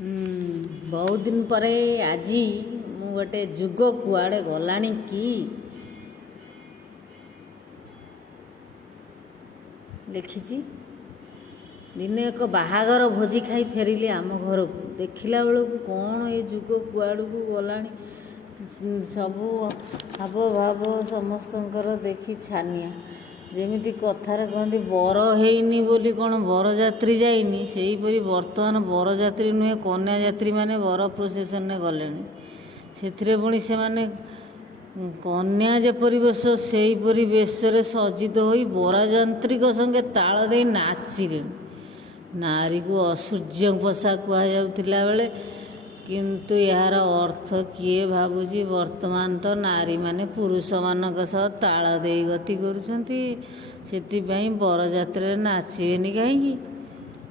बहुत दिन पर आज मु गोटे जुग कुआड़े गलानी कि लिखी दिने एक बाहागर भोजी खाई फेरिली आम घर को देखला बेलू कौन ये जुग कुआड़ को गलानी सबू हाव भाव समस्तଙ୍କର देखी छानिया जेमिति कथार कहते बर हैनी बोली कौन बरजात्री जाइनी सेहीपरि बर्तमान बरजात्री नुहे कन्या यात्री माने बर प्रोसेसन में गले से पुणी से माने कन्या जेपरी बेश सेहीपरि बेशरे सज्जित हो बरजात्रीक संगे ताल दे नाचिले नारी को असୂର୍ଯ୍ୟ पोषा कहुला बेले किंतु यार अर्थ किए भावुची वर्तमान तो नारी माने पुरुष मानक सह ताल दे गति करुछंती सेतिपई बरजात्रे नाचिबेनी कहीं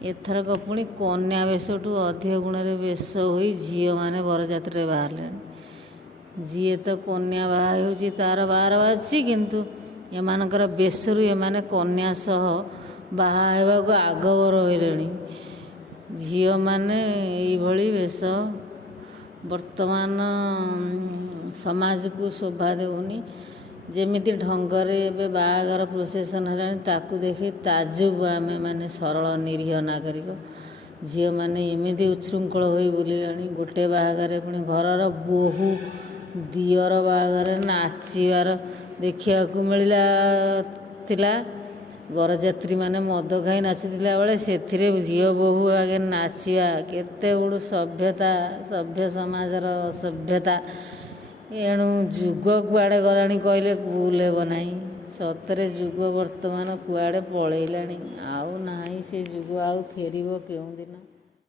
एथरक पुणी कन्या बेशठू अधिक गुण बेश हो झील मैंने बरजात्रे बाहर जी तो कन्या बाहा हो तार बार बाजी किंतु एमानकर बेशरू एमाने कन्या सह बाहा हेबाकू आगवर होइलेनी झील मैंने यही बेश वर्तमान समाज को शोभा देउनी जेमिति ढंगरे एबे बाहागर प्रोसेसन हेलानी ताकू देखि ताजुब आमे माने सरल निरीह नागरिक झील मैंने एमिति उच्छृंखल होई बुलिलानी गोटे बाहागर पुणी घरर बोहू दियर बाहागर नाचिबार देखिया को मिलला थिला बरजात्री माने मद खाई नाचुला बेले से झील बोहू आगे नाचिबा केते गुड़ सभ्यता सभ्य समाजर असभ्यता एणु जुग कुआड़े गलानी कहले भूल हेब नाही सतरे जुग वर्तमान कुआड़े पलैलानी आउ नाही से जुग आउ फेरिबो केउ दिन।